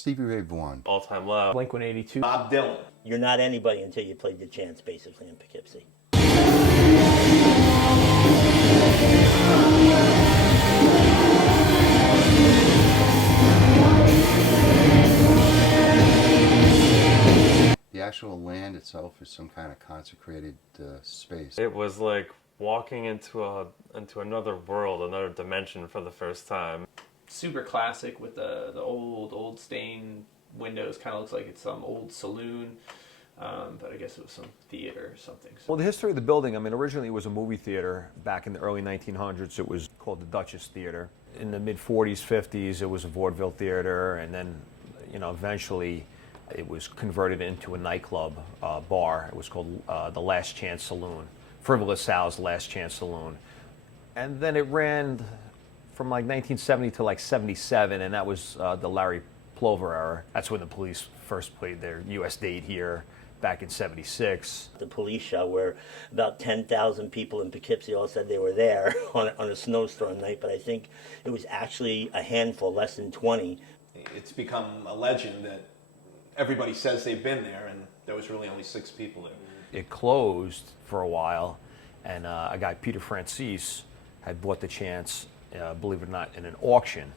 Stevie Ray Vaughan. All-time low. Blink-182. Bob Dylan. You're not anybody until you played the Chance, basically, in Poughkeepsie. The actual land itself is some kind of consecrated space. It was like walking into another world, another dimension for the first time. Super classic with the old stained windows. Kind of looks like it's some old saloon, but I guess it was some theater or something. Well, the history of the building, I mean, originally it was a movie theater. Back in the early 1900s, it was called the Duchess Theater. In the mid-40s, 50s, it was a vaudeville theater, and then, eventually it was converted into a nightclub bar. It was called the Last Chance Saloon, Frivolous Sal's Last Chance Saloon. And then it ran from like 1970 to like 77, and that was the Larry Plover era. That's when the Police first played their U.S. date here back in 76. The Police show where about 10,000 people in Poughkeepsie all said they were there on a snowstorm night, but I think it was actually a handful, less than 20. It's become a legend that everybody says they've been there, and there was really only 6 people there. It closed for a while, and a guy, Peter Francis, had bought the Chance, believe it or not, in an auction.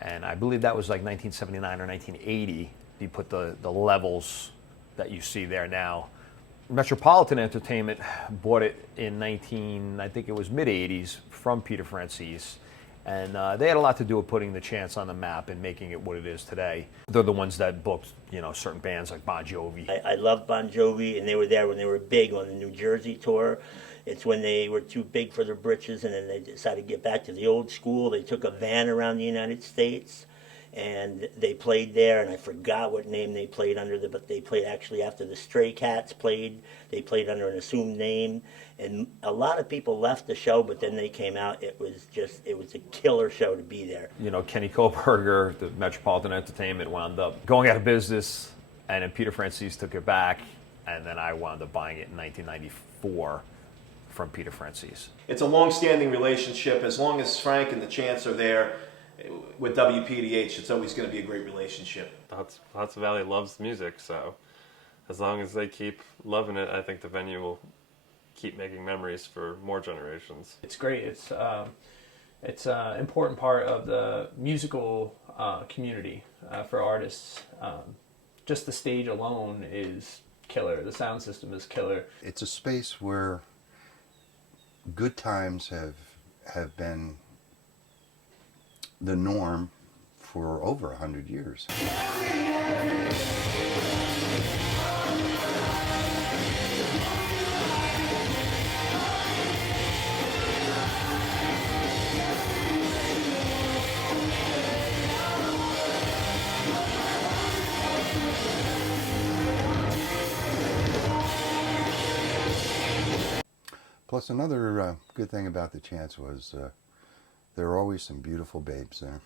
And I believe that was like 1979 or 1980. He put the levels that you see there now. Metropolitan Entertainment bought it in I think it was mid-80s from Peter Francis. And they had a lot to do with putting the Chance on the map and making it what it is today. They're the ones that booked, certain bands like Bon Jovi. I love Bon Jovi, and they were there when they were big on the New Jersey tour. It's when they were too big for their britches, and then they decided to get back to the old school. They took a van around the United States, and they played there, and I forgot what name they played under, but they played actually after the Stray Cats played. They played under an assumed name, and a lot of people left the show, but then they came out. It was a killer show to be there. Kenny Koberger, the Metropolitan Entertainment, wound up going out of business, and then Peter Francis took it back, and then I wound up buying it in 1994 from Peter Francis. It's a long-standing relationship. As long as Frank and the Chance are there with WPDH, it's always going to be a great relationship. Hudson Valley loves music, so as long as they keep loving it, I think the venue will keep making memories for more generations. It's great. It's an important part of the musical community for artists. Just the stage alone is killer. The sound system is killer. It's a space where good times have been the norm for over 100 years. Plus, another good thing about the Chance was there were always some beautiful babes there.